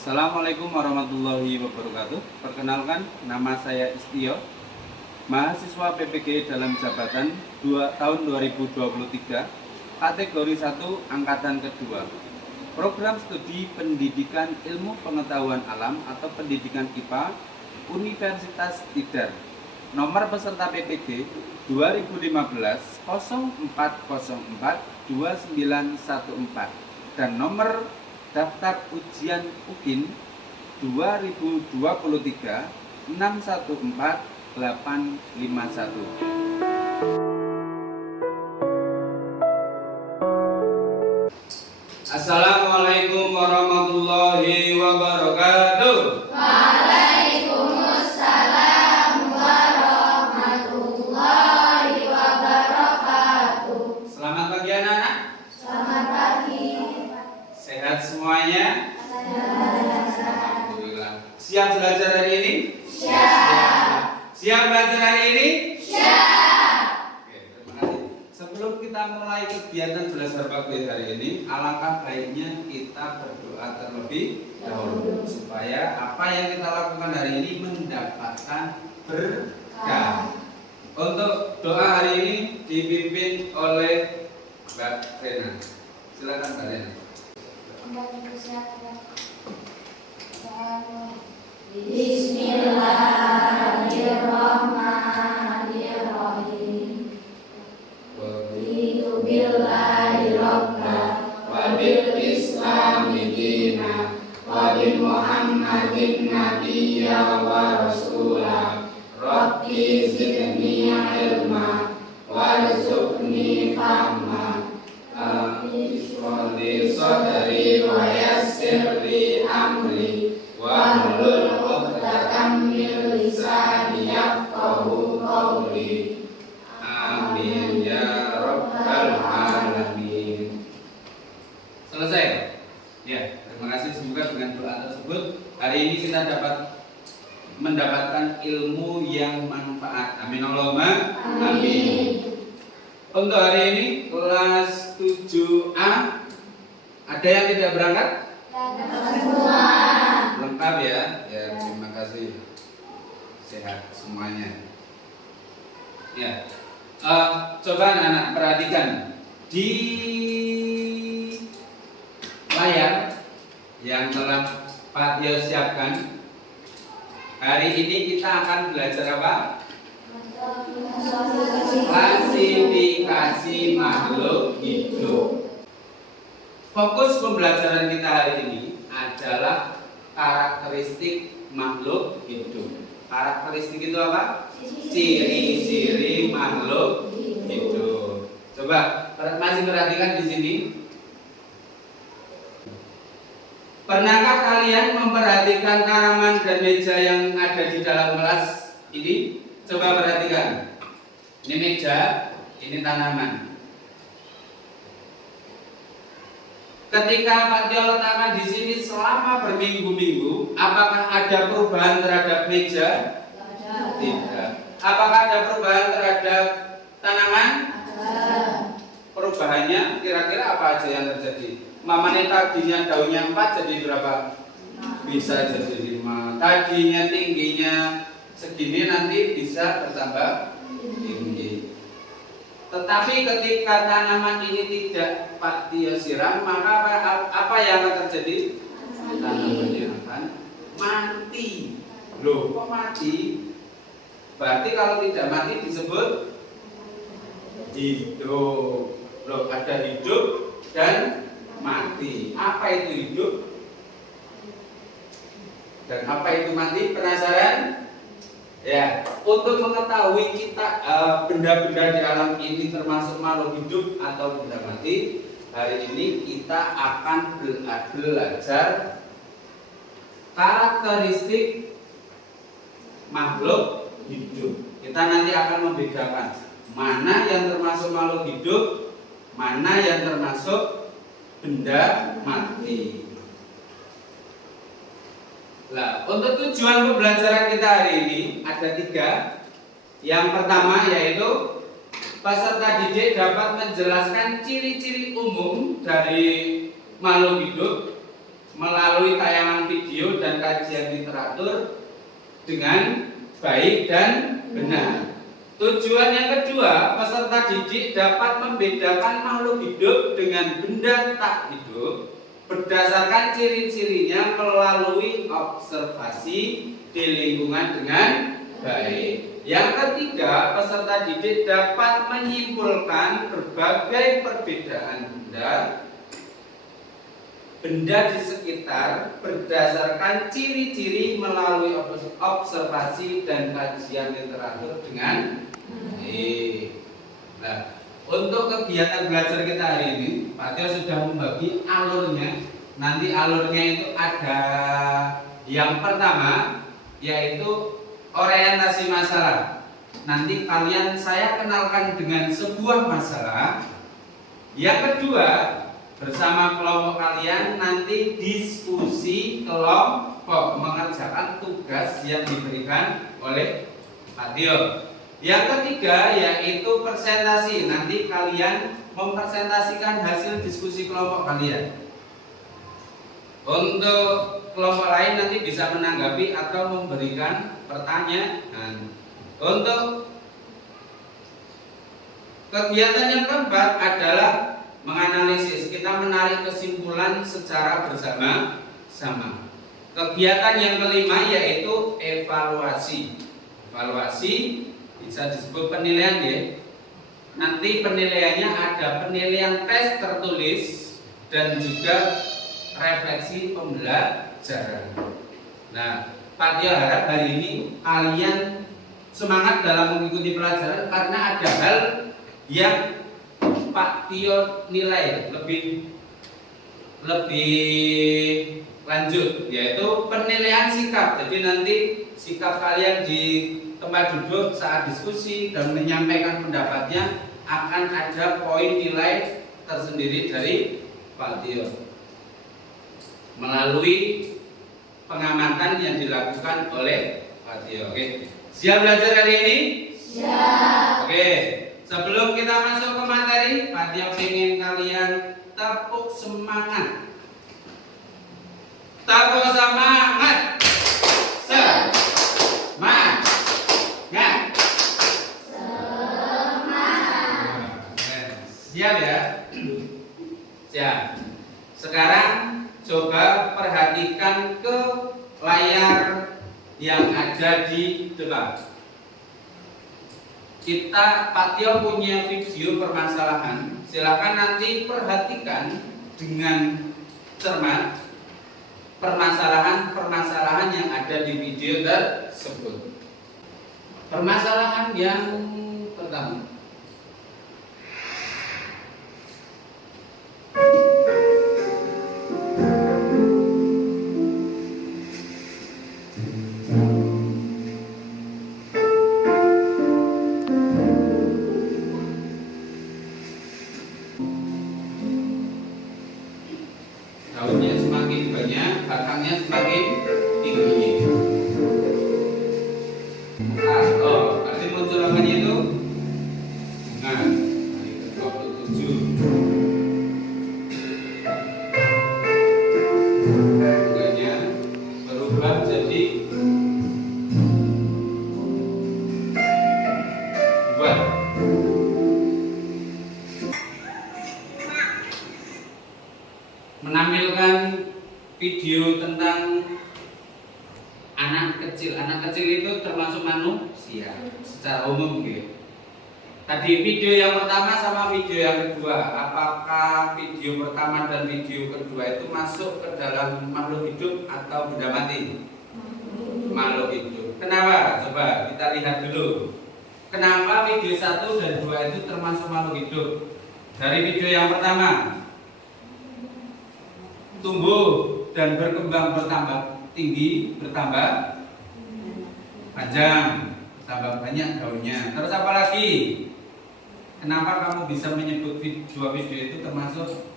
Assalamualaikum warahmatullahi wabarakatuh. Perkenalkan, nama saya Istio, mahasiswa PPG dalam jabatan tahun 2023, kategori 1 angkatan kedua. Program studi Pendidikan Ilmu Pengetahuan Alam atau Pendidikan IPA Universitas Tidar. Nomor peserta PPG 2015 0404 2914 dan nomor daftar ujian UKIN 2023 614 851. Assalamualaikum warahmatullahi wabarakatuh. Waalaikumsalam warahmatullahi wabarakatuh. Selamat pagi anak-anak. Selamat pagi. Sehat semuanya? Alhamdulillah. Siap belajar hari ini? Siap. Siap belajar hari ini? Siap. Oke, terima kasih. Sebelum kita mulai kegiatan belajar pagi hari ini, alangkah baiknya kita berdoa terlebih dahulu supaya apa yang kita lakukan hari ini mendapatkan berkah. Untuk doa hari ini dipimpin oleh Mbak Rena. Silakan Mbak Rena. Bismillahirrahmanirrahim. Raditu billahi robba wa bil islami dina wa bi Muhammadin nabiyya wa rasula. Rabbi zidni ilma warzuqni fahma. Bismillah sadri wa yassir li amri wahlul 'uqdatam min lisani yafqahu qawli. Amin ya rabbal alamin. Selesai? Ya, terima kasih. Semoga dengan doa tersebut hari ini kita dapat mendapatkan ilmu yang manfaat. Amin Allahumma amin. Untuk hari ini kelas 7A ada yang tidak berangkat? Semua. Lengkap ya? Ya, terima kasih. Sehat semuanya. Ya. Coba anak-anak perhatikan di layar yang telah Pak Tio siapkan. Hari ini kita akan belajar apa? Klasifikasi makhluk hidup. Fokus pembelajaran kita hari ini adalah karakteristik makhluk hidup. Karakteristik itu apa? Ciri-ciri makhluk hidup. Coba masih perhatikan di sini. Pernahkah kalian memperhatikan tanaman dan meja yang ada di dalam kelas ini? Coba perhatikan. Ini meja, ini tanaman. Ketika Pak Tio letakkan di sini selama berminggu-minggu, apakah ada perubahan terhadap meja? Tidak. Apakah ada perubahan terhadap tanaman? Perubahannya kira-kira apa aja yang terjadi? Mamanya tadinya daunnya 4 jadi berapa? Bisa jadi 5. Tadinya tingginya segini nanti bisa bertambah tinggi. Tetapi ketika tanaman ini tidak Pak Tio siram, maka apa yang akan terjadi? Tanamannya akan mati. Loh, kok mati? Berarti kalau tidak mati disebut hidup. Loh, ada hidup dan mati. Apa itu hidup? Dan apa itu mati? Penasaran? Ya, untuk mengetahui kita benda-benda di alam ini termasuk makhluk hidup atau benda mati, hari ini kita akan belajar karakteristik makhluk hidup. Kita nanti akan membedakan mana yang termasuk makhluk hidup, mana yang termasuk benda mati. Nah, untuk tujuan pembelajaran kita hari ini ada 3. Yang pertama yaitu peserta didik dapat menjelaskan ciri-ciri umum dari makhluk hidup, melalui tayangan video dan kajian literatur dengan baik dan benar. Tujuan yang kedua, peserta didik dapat membedakan makhluk hidup dengan benda tak hidup berdasarkan ciri-cirinya melalui observasi di lingkungan dengan baik. Yang ketiga, peserta didik dapat menyimpulkan berbagai perbedaan benda di sekitar berdasarkan ciri-ciri melalui observasi dan kajian literatur dengan baik. Nah, untuk kegiatan belajar kita hari ini, Pak Tio sudah membagi alurnya. Nanti alurnya itu ada yang pertama, yaitu orientasi masalah. Nanti saya kenalkan dengan sebuah masalah. Yang kedua, bersama kelompok kalian nanti diskusi kelompok mengerjakan tugas yang diberikan oleh Pak Tio. Yang ketiga yaitu presentasi. Nanti kalian mempresentasikan hasil diskusi kelompok kalian. Untuk kelompok lain nanti bisa menanggapi atau memberikan pertanyaan. Untuk kegiatan yang keempat adalah menganalisis. Kita menarik kesimpulan secara bersama-sama. Kegiatan yang kelima yaitu evaluasi. Evaluasi bisa disebut penilaian ya. Nanti penilaiannya ada penilaian tes tertulis dan juga refleksi pembelajaran. Nah, Pak Tio harap hari ini kalian semangat dalam mengikuti pelajaran karena ada hal yang Pak Tio nilai lebih lanjut, yaitu penilaian sikap. Jadi nanti sikap kalian di tempat duduk saat diskusi dan menyampaikan pendapatnya akan ada poin nilai tersendiri dari Pak Tio melalui pengamatan yang dilakukan oleh Pak Tio. Oke, siap belajar hari ini? Siap. Oke, sebelum kita masuk ke materi, Pak Tio ingin kalian tepuk semangat. Tepuk semangat. Semangat. Siap ya? Siap. Sekarang coba perhatikan ke layar yang ada di depan. Pak Tio punya video permasalahan. Silakan nanti perhatikan dengan cermat permasalahan yang ada di video tersebut. Permasalahan yang pertama. Daunnya semakin banyak, batangnya semakin tinggi. Berarti muncul apanya itu? Bunga. Ini ke-27. Bunganya berubah jadi buah. Menampilkan video tentang anak kecil. Anak kecil itu termasuk manusia secara umum gitu. Tadi video yang pertama sama video yang kedua, apakah video pertama dan video kedua itu masuk ke dalam makhluk hidup atau benda mati? Makhluk hidup. Kenapa? Coba kita lihat dulu. Kenapa video 1 dan 2 itu termasuk makhluk hidup? Dari video yang pertama, tumbuh dan berkembang, bertambah tinggi, bertambah panjang, bertambah banyak daunnya. Terus apa lagi? Kenapa kamu bisa menyebut dua video itu termasuk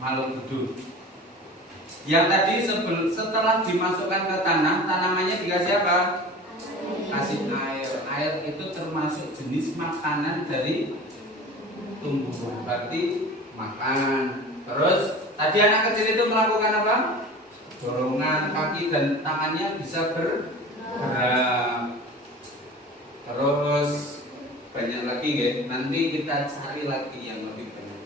makhluk hidup? Yang tadi setelah dimasukkan ke tanah, tanamannya dikasih apa? Kasih air. Air itu termasuk jenis makanan dari tumbuhan. Berarti makan. Terus tadi anak kecil itu melakukan apa? Dorongan kaki dan tangannya bisa bergerak. Terus banyak lagi ya. Nanti kita cari lagi yang lebih banyak.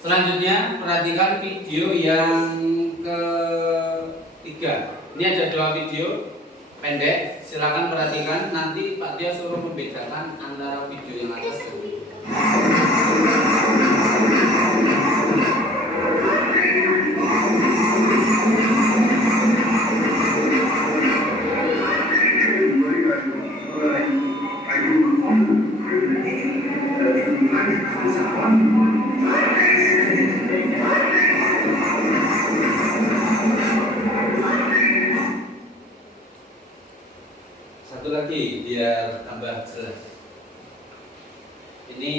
Selanjutnya perhatikan video yang ketiga. Ini ada 2 video pendek. Silakan perhatikan. Nanti Pak Tia suruh membedakan antara video yang atas dan satu lagi biar tambah jelas. Ini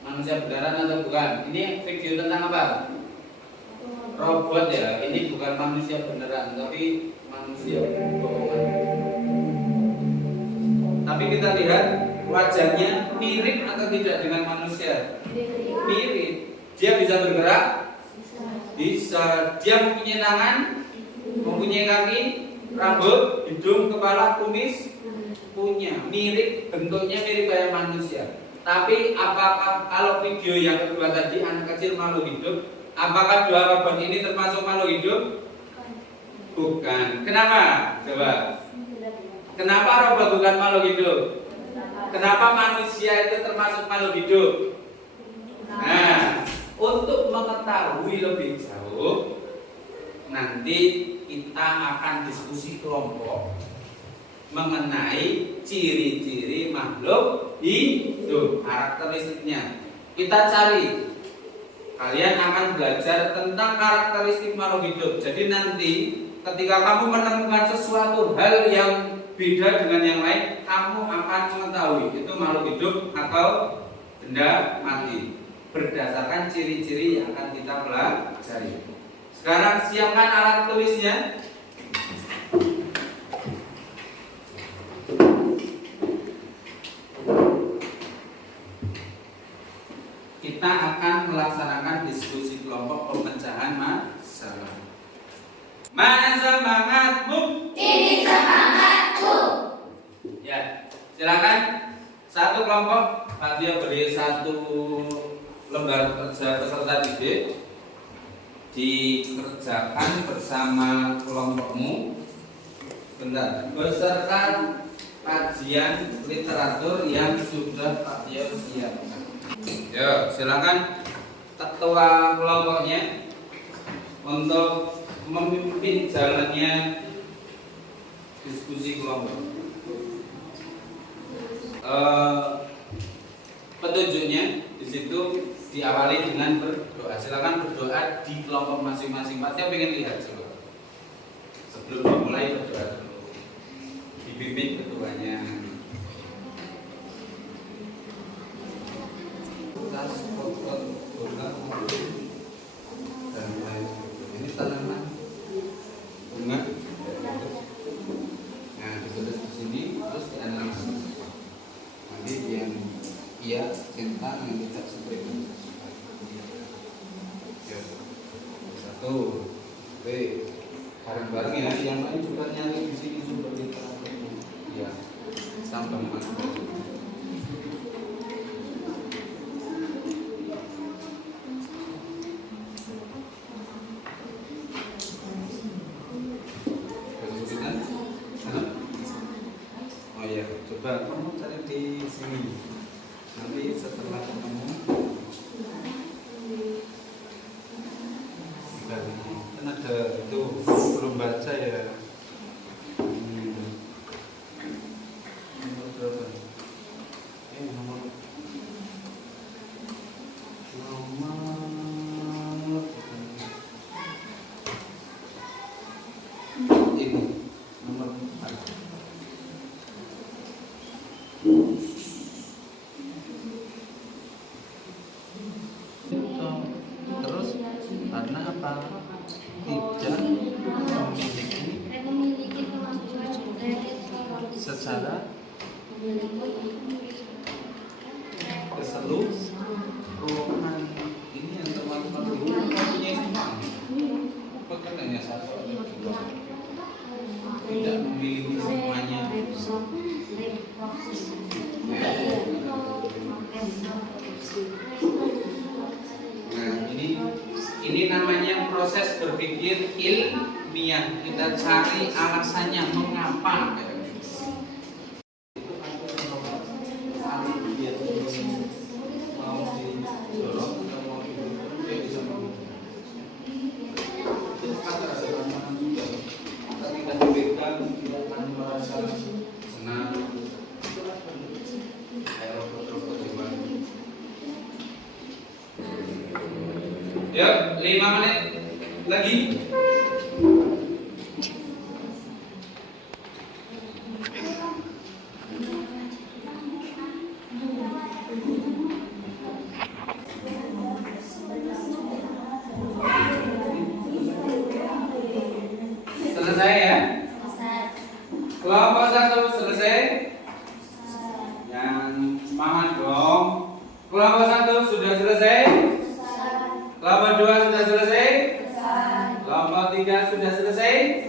manusia beneran atau bukan? Ini video tentang apa? Robot ya. Ini bukan manusia beneran, tapi manusia bohongan. Tapi kita lihat wajahnya mirip atau tidak dengan manusia? Mirip. Dia bisa bergerak? Bisa. Dia mempunyai tangan? Mempunyai kaki? Rambut, hidung, kepala, kumis? Punya. Mirip, bentuknya mirip kayak manusia. Tapi apakah kalau video yang kedua tadi anak kecil makhluk hidup, apakah 2 robot ini termasuk makhluk hidup? Bukan. Kenapa? Coba. Kenapa robot bukan makhluk hidup? Kenapa manusia itu termasuk makhluk hidup? Nah, untuk mengetahui lebih jauh, nanti kita akan diskusi kelompok mengenai ciri-ciri makhluk hidup, karakteristiknya. Kita cari. Kalian akan belajar tentang karakteristik makhluk hidup. Jadi nanti ketika kamu menemukan sesuatu hal yang beda dengan yang lain, kamu akan mengetahui itu makhluk hidup atau benda mati berdasarkan ciri-ciri yang akan kita pelajari. Sekarang siapkan alat tulisnya. Kita akan melaksanakan diskusi kelompok pemecahan masalah. Mana semangatmu? Ini semangatku. Ya, silakan. Satu kelompok, Pak Tia beri 1 lembar kerja peserta didik. Dikerjakan bersama kelompokmu. Bentar. Beserta kajian literatur yang sudah Pak Tia siapkan. Yo, silakan ketua kelompoknya untuk memimpin jalannya diskusi kelompok. Petunjuknya di situ diawali dengan berdoa. Silakan berdoa di kelompok masing-masing. Pak Tia pengen lihat coba. Sebelum dimulai berdoa dulu. Dibimbing ketuanya. Dan lain. Ini tanaman bunga. Nah, ditulis di sini terus dianalisis. Nanti yang iya cinta yang tidak seperti itu. Ya. 1. B. Bareng-bareng ya. Yang lain juga nyari di sini sumber literaturnya. Ya. Sampai mana? Coba kamu cari di sini. Nanti setelah kamu kan ada itu belum baca ya. Nomor berapa? Nomor ini nomor 4. Terus karena apa? Tidak memiliki kemampuan secara keseluruhan. Ini namanya proses berpikir ilmiah. Kita cari alasannya mengapa. Ya, 5 menit lagi. Selesai ya? Kelompok 1 selesai? Yang semangat dong. Kelompok 1 sudah selesai? Kelompok 2 sudah selesai? Kelompok 3 sudah selesai?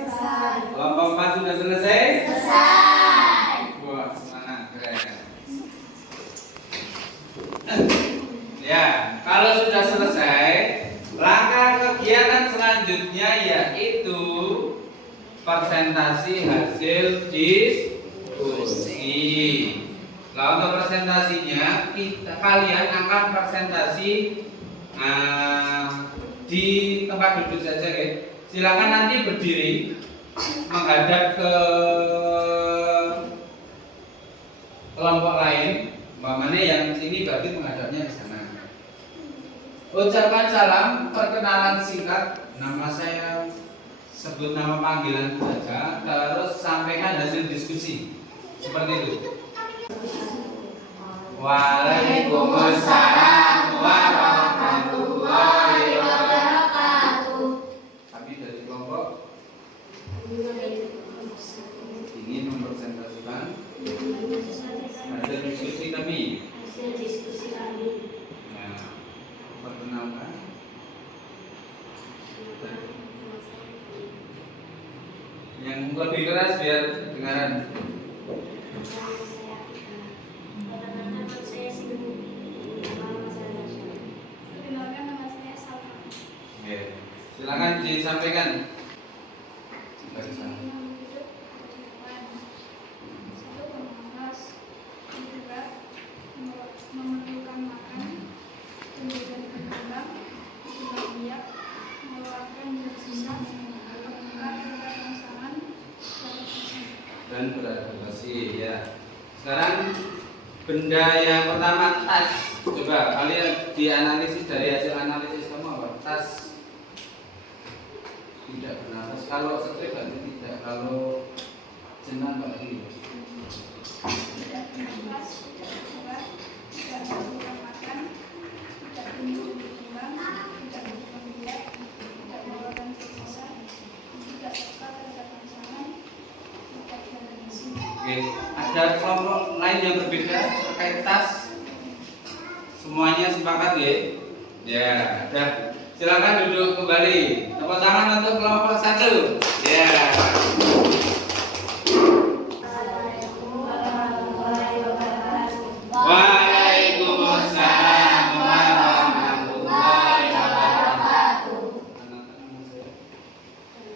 Kelompok 4 sudah selesai? Wah, semangat, keren. Ya, kalau sudah selesai, langkah kegiatan selanjutnya yaitu presentasi hasil diskusi. Kalau untuk presentasinya, kalian akan presentasi di tempat duduk saja, ya. Silakan nanti berdiri menghadap ke kelompok lain. Umpamanya yang sini berarti menghadapnya ke sana. Ucapkan salam, perkenalan singkat, nama saya, sebut nama panggilan saja, terus sampaikan hasil diskusi. Seperti itu. Waalaikumsalam warahmatullahi wabarakatuh. Kami dari kelompok ingin mempresentasikan hasil diskusi kami. Nah, perkenalkan. Yang lebih keras biar kedengaran. Silakan disampaikan. Memerlukan makan, kemudian berkembang, biak, mengeluarkan bersisa, rangsangan, dan beradaptasi. Ya. Sekarang benda yang pertama, tas. Coba kalian dianalisis dari hasil analisis kamu apa? Tas. Tidak bernapas. Kalau strip berarti tidak. Kalau jenang berarti tidak bernapas, tidak keluar, tidak memerlukan makan, tidak tumbuh berkembang, tidak berkembang, tidak mengeluarkan bersisa, tidak peka terhadap rangsangan, tidak beradaptasi. Oke. Ada kelompok lain yang berbeda terkait tas? Semuanya sepakat ya? Ya, ada. Silakan duduk kembali. Tepuk tangan untuk kelompok 1. Ya. Waalaikumsalam warahmatullahi wabarakatuh.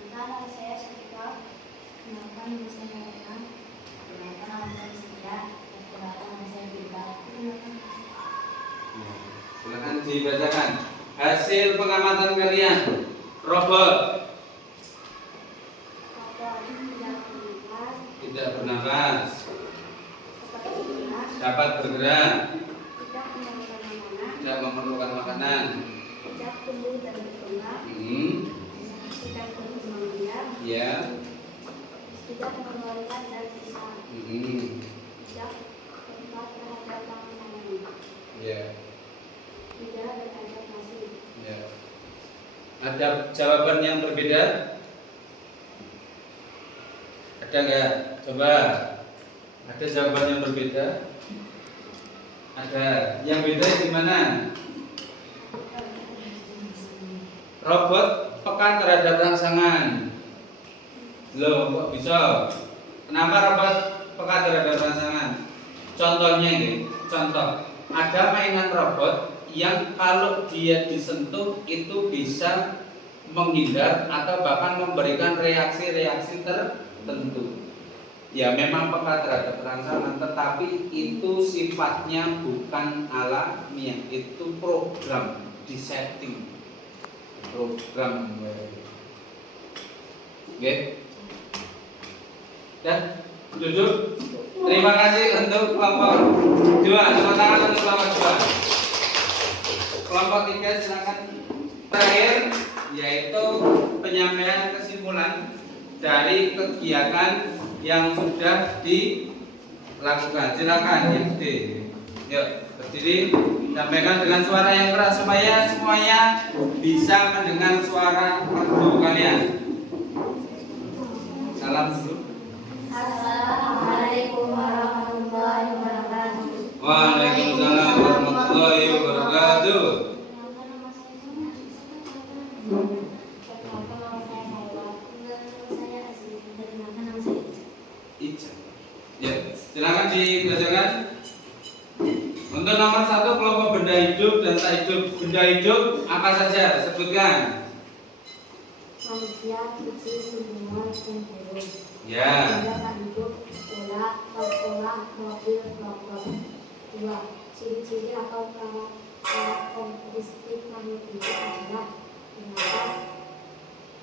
Nama saya Syarifah. Kenalkan nama saya Rena. Kenalkan nama saya Setia. Kenalkan nama saya Bita. Silakan dibacakan hasil pengamatan kalian. Robot tidak bernapas, dapat bergerak, tidak memerlukan makanan, Tidak tumbuh dan berkembang. Tidak berkembang biak. Ya. Tidak mengeluarkan zat sisa. Tidak tempat terhadap rangsangan. Ya. Tidak beradaptasi. Ya. Ada jawaban yang berbeda? Ada nggak? Coba. Ada jawaban yang berbeda? Ada. Yang beda gimana? Robot peka terhadap rangsangan. Loh, kok bisa? Kenapa robot peka terhadap rangsangan? Contohnya ini, contoh. Ada mainan robot yang kalau dia disentuh itu bisa menghindar atau bahkan memberikan reaksi-reaksi tertentu. Ya memang peka terhadap rangsangan, tetapi itu sifatnya bukan alamiah, itu program disetting, program. Oke, dan duduk. Terima kasih untuk kelompok 2. Tepuk tangan untuk kelompok 2. Kelompok 3 silakan. Terakhir yaitu penyampaian kesimpulan dari kegiatan yang sudah dilakukan. Silakan yang D. Yuk, berdiri, sampaikan dengan suara yang keras supaya semuanya bisa mendengar suara merdu kalian. Salam dulu. Assalamualaikum warahmatullahi wabarakatuh. Waalaikumsalam warahmatullahi wabarakatuh. Ya, silakan dibacakan. Untuk nomor 1 kelompok benda hidup dan tak hidup. Benda hidup apa saja? Sebutkan. Manusia, kucing, tumbuhan, dan burung. Ya. Benda tak hidup, sekolah, mobil, rokok. 2. Ciri-ciri atau karakteristik makhluk hidup adalah bernafas,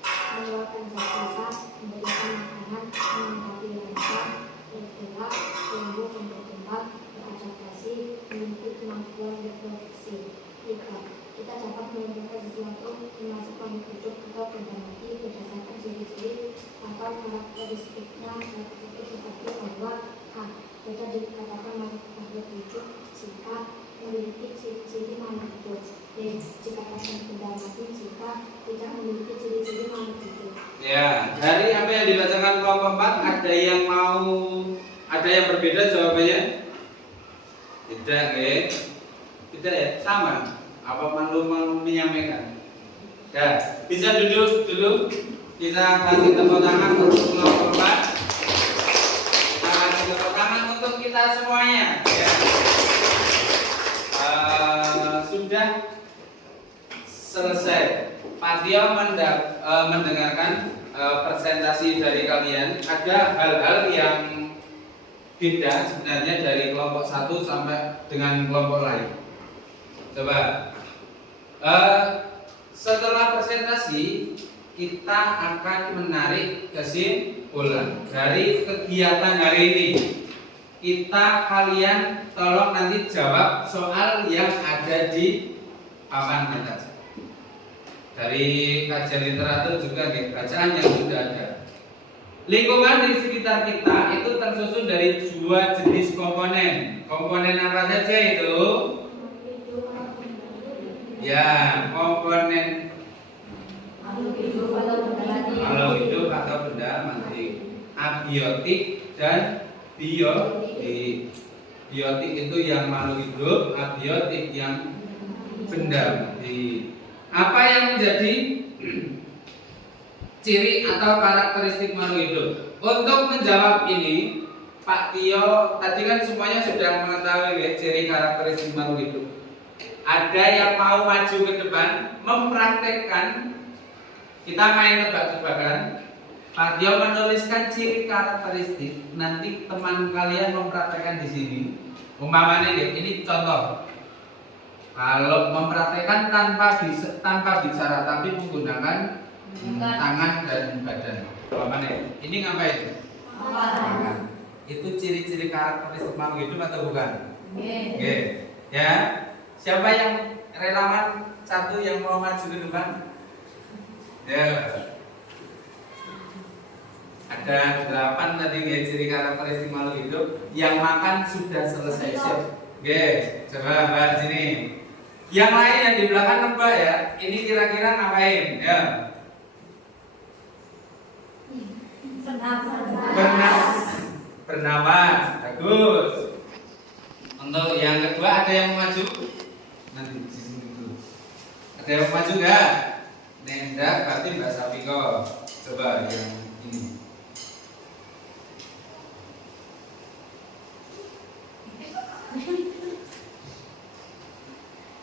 mengeluarkan zat ganas, memberikan makanan, menempati lempang, bergerak, tumbuh, berkembang, beradaptasi, memiliki kemampuan reproduksi. 3. Kita dapat menentukan sesuatu termasuk makhluk hidup atau benda mati berdasarkan ciri-ciri atau karakteristiknya seperti bahwa A. Kita dikatakan makhluk hidup jika memiliki ciri-ciri makhluk hidup. B. Jika pasang benda mati jika tidak memiliki ciri-ciri makhluk hidup. Ya, dari apa yang dibacakan kelompok 4 ada yang berbeda jawabannya? Tidak, tidak ya, sama. Apa malu-malu menyampaikan? Ya, bisa duduk dulu. Kita kasih tepuk tangan untuk kelompok 4. Kita kasih tepuk tangan untuk kita semuanya. Ya. Sudah selesai. Pak Tio mendengarkan presentasi dari kalian. Ada hal-hal yang beda sebenarnya dari kelompok 1 sampai dengan kelompok lain. Coba. Setelah presentasi kita akan menarik kesimpulan dari kegiatan hari ini. Kalian tolong nanti jawab soal yang ada di papan atas. Dari kajian literatur juga bacaan yang sudah ada. Lingkungan di sekitar kita itu tersusun dari 2 jenis komponen. Komponen apa saja itu? Ya, komponen makhluk hidup atau benda mati. Abiotik dan biotik. Biotik itu yang makhluk hidup, abiotik yang benda mati. Apa yang menjadi ciri atau karakteristik makhluk hidup? Untuk menjawab ini, Pak Tio tadi kan semuanya sudah mengetahui ya, ciri karakteristik makhluk hidup. Ada yang mau maju ke depan mempraktekkan, kita main tebak-tebakan. Pak Tio menuliskan ciri karakteristik, nanti teman kalian mempraktekkan di sini. Umpamanya ini contoh. Kalau mempraktekkan tanpa bicara tapi menggunakan tangan dan badan. Umpamanya ini ngapain? Itu ciri-ciri karakteristik makhluk hidup atau bukan? Oke. Ya. Siapa yang relawan 1 yang mau maju ke depan? Ya. Ada 8 tadi ya, ciri karakteristik makhluk hidup. Yang makan sudah selesai. Siap. Oke, coba bahas sini. Yang lain yang di belakang nebak ya. Ini kira-kira ngapain? Ya. Bernapas. Bagus. Untuk yang kedua ada yang mau maju? Nanti di sini dulu. Ada yang maju enggak? Nenda berarti Mbak Sapiko. Coba yang ini.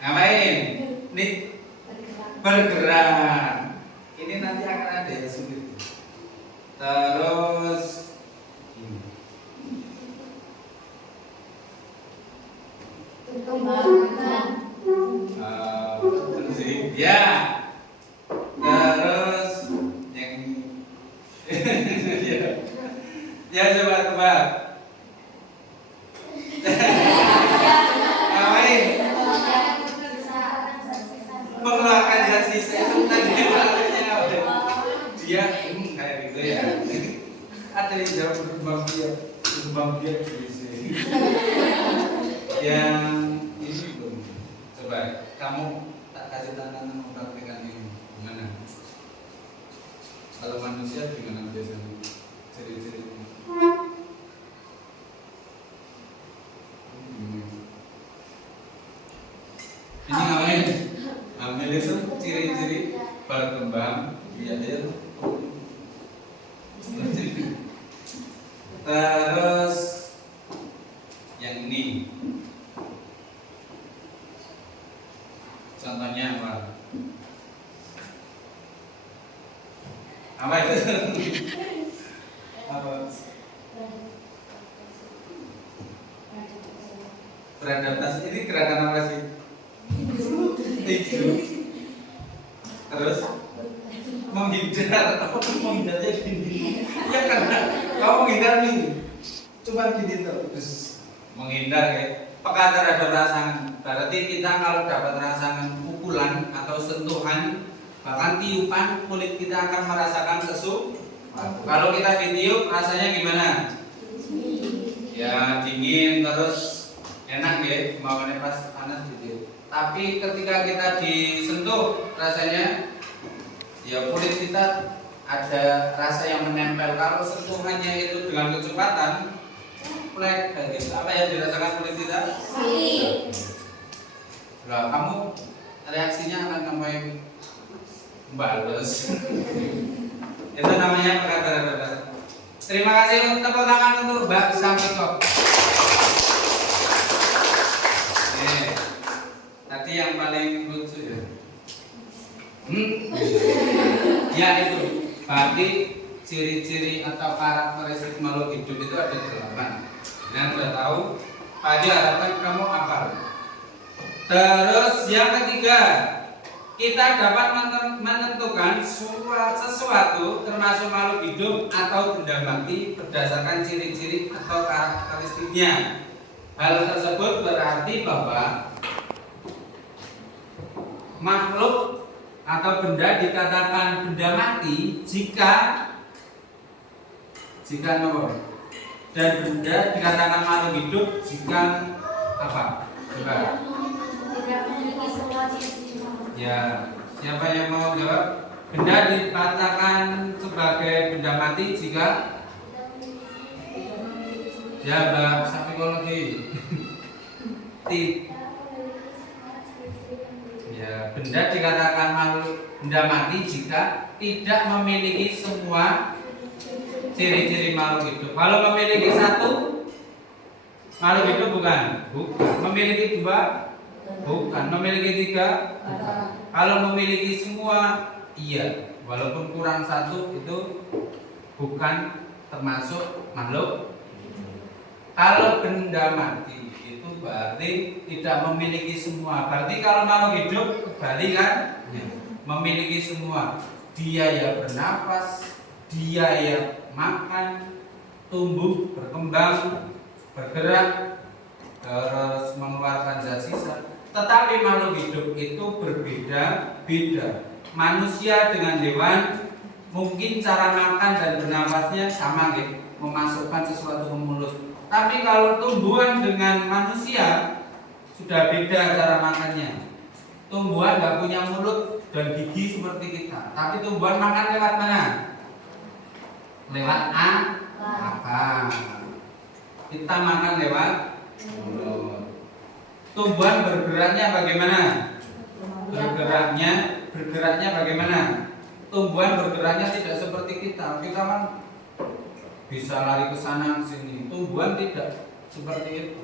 Ngapain? Nih bergerak. Ini nanti akan ada yang sulit. Terus terus ini ya. Terus yang ya. Ya coba tebak. Ngapain? Mengeluarkan zat sisa itu tadi maknanya apa? Dia kayak gitu ya. Ada yang jawab berkembang biak di sini. Yang ini belum. Coba kamu tak kasih tantangan mempraktikkan ini gimana? Kalau manusia gimana biasanya? Ciri-cirinya. Ini ngapain? Ambil itu ciri-ciri berkembang biak dia tuh. Terus yang ini contohnya apa? Apa itu? Apa? Beradaptasi. Ini gerakan apa sih? Tidur. Terus menghindar. Apa menghindarnya gini? Ya karena kamu menghindar nih. Coba gini terus menghindar ya. Peka terhadap rangsangan. Berarti kita kalau dapat rangsangan pukulan atau sentuhan, bahkan tiupan, kulit kita akan merasakan sesuatu. Kalau kita ditiup rasanya gimana? Ya dingin, terus enak ya, maunya pas panas ditiup. Tapi ketika kita disentuh rasanya, ya kulit kita ada rasa yang menempel. Kalau sentuhannya itu dengan kecepatan, plek kayak gitu. Apa yang dirasakan kulit kita? Lah kamu reaksinya akan ngapain? Balas. Itu namanya perkataan. Terima kasih untuk tepuk tangan untuk Mbak Samiko. Tadi yang paling lucu ya. Ya itu. Berarti ciri-ciri atau karakteristik makhluk hidup itu ada 8. Yang sudah tahu, pagi harapan kamu apa? Terus yang ketiga, kita dapat menentukan sesuatu termasuk makhluk hidup atau benda mati berdasarkan ciri-ciri atau karakteristiknya. Hal tersebut berarti bahwa makhluk atau benda dikatakan benda mati jika apa? Dan benda dikatakan makhluk hidup jika apa? Coba. Ya, siapa yang mau jawab? Benda dikatakan sebagai benda mati jika ya Mbak psikologi. Ya, benda dikatakan makhluk benda mati jika tidak memiliki semua ciri-ciri makhluk hidup. Kalau memiliki satu makhluk hidup bukan. Memiliki dua bukan. Memiliki tiga bukan. Kalau memiliki semua iya, walaupun kurang satu itu bukan termasuk makhluk. Kalau benda mati itu berarti tidak memiliki semua. Berarti kalau makhluk hidup kembali kan memiliki semua. Dia yang bernafas, dia yang makan, tumbuh, berkembang, bergerak, terus mengeluarkan zat sisa. Tetapi makhluk hidup itu berbeda-beda. Manusia dengan hewan mungkin cara makan dan bernafasnya sama gitu, memasukkan sesuatu ke mulut. Tapi kalau tumbuhan dengan manusia sudah beda cara makannya. Tumbuhan nggak punya mulut dan gigi seperti kita. Tapi tumbuhan makan lewat mana? Lewat apa? Kita makan lewat mulut. Tumbuhan bergeraknya bagaimana? Bergeraknya bagaimana? Tumbuhan bergeraknya tidak seperti kita. Kita kan bisa lari ke sana ke sini. Tumbuhan tidak seperti itu.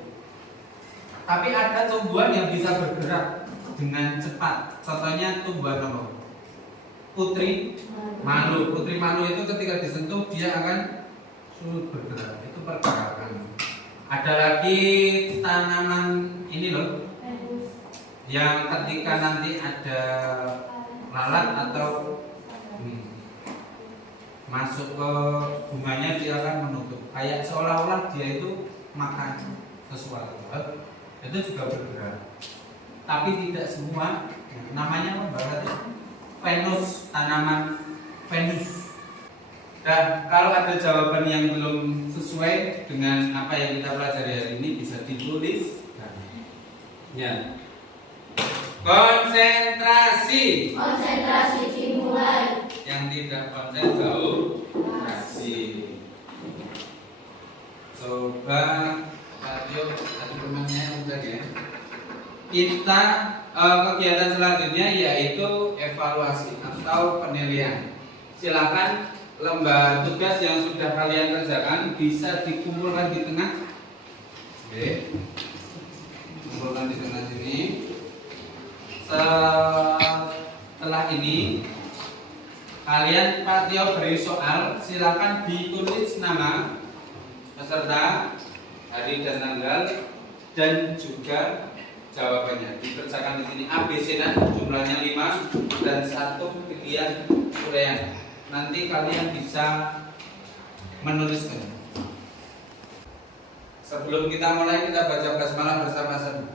Tapi ada tumbuhan yang bisa bergerak dengan cepat. Contohnya tumbuhan apa? Putri malu. Putri malu itu ketika disentuh dia akan sulit bergerak. Itu pergerakan. Ada lagi tanaman ini loh, yang ketika nanti ada lalat atau masuk ke bunganya dia akan menutup. Kayak seolah-olah dia itu makan sesuatu. Itu juga bergerak. Tapi tidak semua. Namanya apa Mbak? Venus, tanaman Venus. Nah, kalau ada jawaban yang belum sesuai dengan apa yang kita pelajari hari ini bisa ditulis. Ya. Konsentrasi. Konsentrasi dimulai. Yang tidak konsen konsentrasi. Coba radio tadi temannya udah ya. Kita kegiatan selanjutnya yaitu evaluasi atau penilaian. Silakan lembar tugas yang sudah kalian kerjakan bisa dikumpulkan di tengah. Oke. Kumpulkan di tengah sini. Setelah ini kalian Pak Tio beri soal, silakan ditulis nama peserta, hari dan tanggal, dan juga jawabannya. Dikerjakan di sini ABC dan jumlahnya 5 dan 1 bagian uraian. Nanti kalian bisa menuliskan. Sebelum kita mulai kita baca basmalah bersama-sama.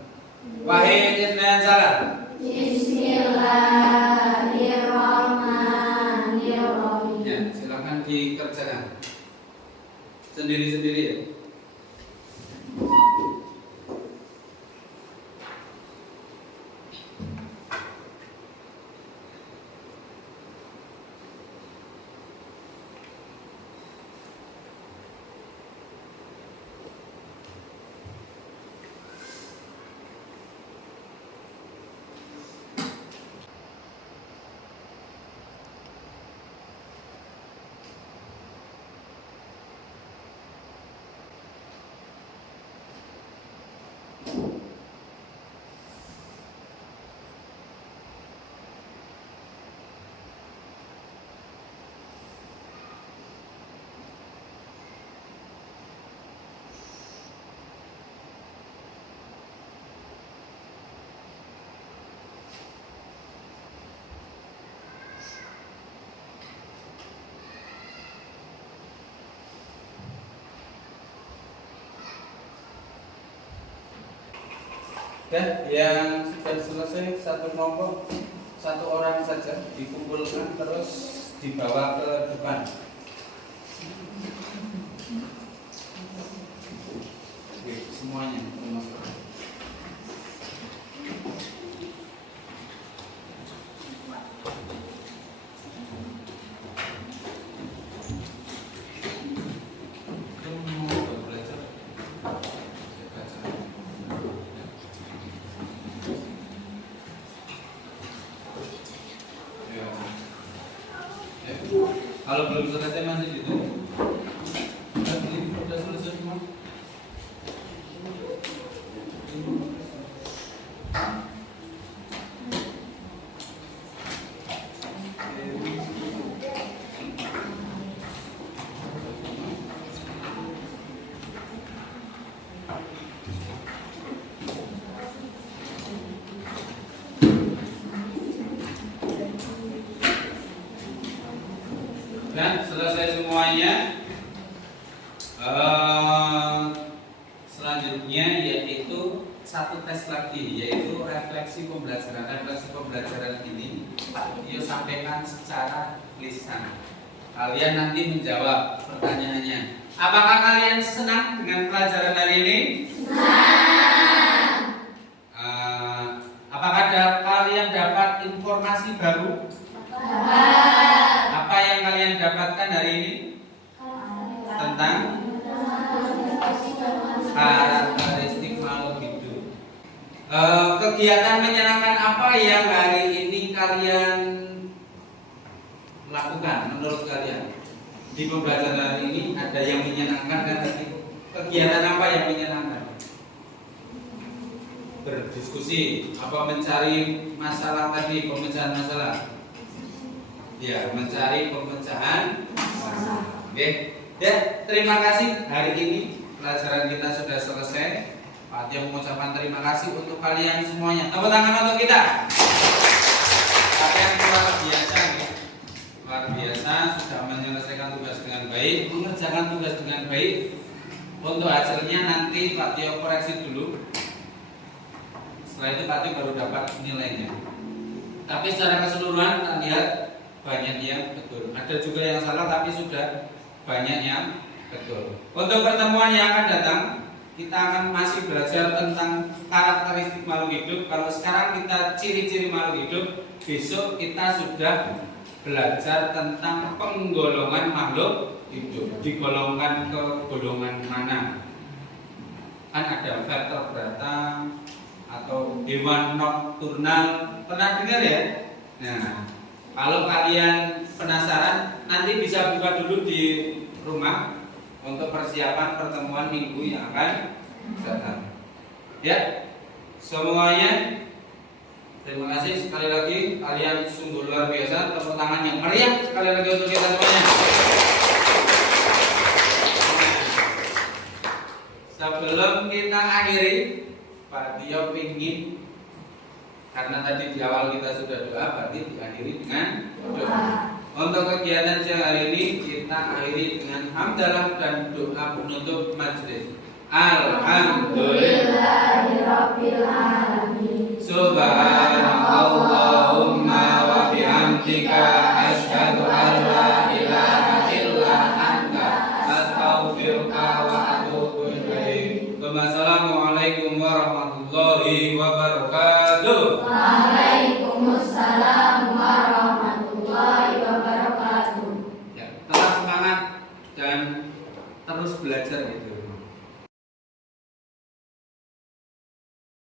Wahid ibn Salam. Bismillahirrahmanirrahim. Ya, silakan dikerjakan sendiri-sendiri ya. Dan yang sudah selesai satu kelompok, satu orang saja dikumpulkan terus dibawa ke depan. Oke, semuanya. Kalau belum selesai masih gitu. Sudah selesai semua. Dan selesai semuanya, selanjutnya yaitu satu tes lagi, yaitu refleksi pembelajaran. Refleksi pembelajaran ini Pak Tio sampaikan secara lisan. Kalian nanti menjawab pertanyaannya. Apakah kalian senang dengan pelajaran hari ini? Senang. Apakah kalian dapat informasi baru? Apa yang kalian dapatkan hari ini tentang karakteristik makhluk hidup? Kegiatan menyenangkan apa yang hari ini kalian lakukan menurut kalian? Di pembelajaran hari ini ada yang menyenangkan dan kegiatan apa yang menyenangkan? berdiskusi, apa mencari masalah tadi, pemecahan masalah. Ya, mencari pemecahan masalah. Oke. Ya, terima kasih. Hari ini pelajaran kita sudah selesai. Pak Tia mengucapkan terima kasih untuk kalian semuanya. Tepuk tangan untuk kita. Kalian luar biasa, ya. Luar biasa sudah menyelesaikan tugas dengan baik, mengerjakan tugas dengan baik. Untuk hasilnya nanti Pak Tio koreksi dulu. Setelah itu Pak Tio baru dapat nilainya. Tapi secara keseluruhan kita lihat banyak yang betul. Ada juga yang salah tapi sudah banyak yang betul. Untuk pertemuan yang akan datang, kita akan masih belajar tentang karakteristik makhluk hidup. Kalau sekarang kita ciri-ciri makhluk hidup, besok kita sudah belajar tentang penggolongan makhluk hidup. Digolongkan ke golongan mana? Kan ada vertebrata atau hewan nokturnal. Pernah dengar ya? Nah, kalau kalian penasaran, nanti bisa buka dulu di rumah untuk persiapan pertemuan minggu yang akan datang. Ya, semuanya. Terima kasih sekali lagi, kalian sungguh luar biasa. Tepuk tangan yang meriah sekali lagi untuk kita semuanya. Sebelum kita akhiri, Pak Tio ingin, karena tadi di awal kita sudah doa, berarti diakhiri dengan doa. Untuk kegiatan siang hari ini kita akhiri dengan hamdalah dan doa penutup majelis. Alhamdulillah.